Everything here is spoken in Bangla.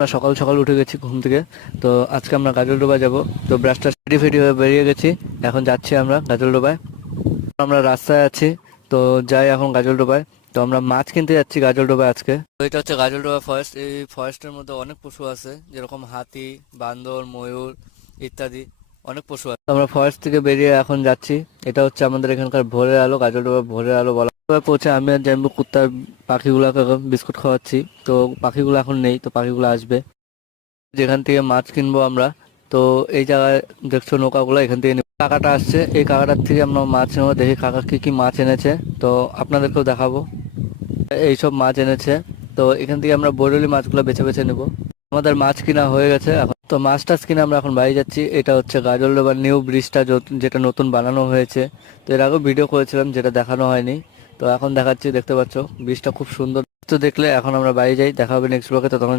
আমরা সকাল সকাল উঠে গেছি ঘুম থেকে। তো আজকে আমরা গাজলডোবা যাব। তো ব্রাশটা রেডি ফেডি হয়ে বেরিয়ে গেছি। এখন যাচ্ছি আমরা গাজলডোবায়। আমরা রাস্তায় আছি। তো যাই এখন গাজলডোবায়। তো আমরা মাছ কিনতে যাচ্ছি গাজলডোবায় আজকে। তো এটা হচ্ছে গাজলডোবা ফরেস্ট। এই ফরেস্টের মধ্যে অনেক পশু আছে, যেরকম হাতি, বান্দর, ময়ূর ইত্যাদি অনেক পশু আছে। তো আমরা ফরেস্ট থেকে বেরিয়ে এখন যাচ্ছি। এটা হচ্ছে আমাদের এখানকার ভোরের আলো, গাজলডোবা ভোরের আলো বলা হয়। পৌঁছে আমি আর জাম্বু কুত্তার পাখিগুলোকে বিস্কুট খাওয়াচ্ছি। তো পাখিগুলো এখন নেই, তো পাখিগুলো আসবে। যেখান থেকে মাছ কিনবো আমরা, তো এই জায়গায় দেখছো নৌকাগুলো, এখান থেকে কাকাটা আসছে, এই কাকাটার থেকে আমরা মাছ নেবো। দেখি কাকা কি কি মাছ এনেছে, তো আপনাদেরকেও দেখাবো। এইসব মাছ এনেছে। তো এখান থেকে আমরা বরলি মাছগুলো বেছে বেছে নেবো। আমাদের মাছ কিনা হয়ে গেছে। এখন তো মাছ টাছ কিনে আমরা এখন বাড়ি যাচ্ছি। এটা হচ্ছে গাজলডোবার নিউ ব্রিজটা, যেটা নতুন বানানো হয়েছে। তো এর আগেও ভিডিও করেছিলাম, যেটা দেখানো হয়নি। তো এখন দেখাচ্ছি, দেখতে পাচ্ছ ব্রিজটা খুব সুন্দর। তো দেখলে এখন আমরা বাড়ি যাই, দেখা হবে নেক্সট ব্লগে। তো তখন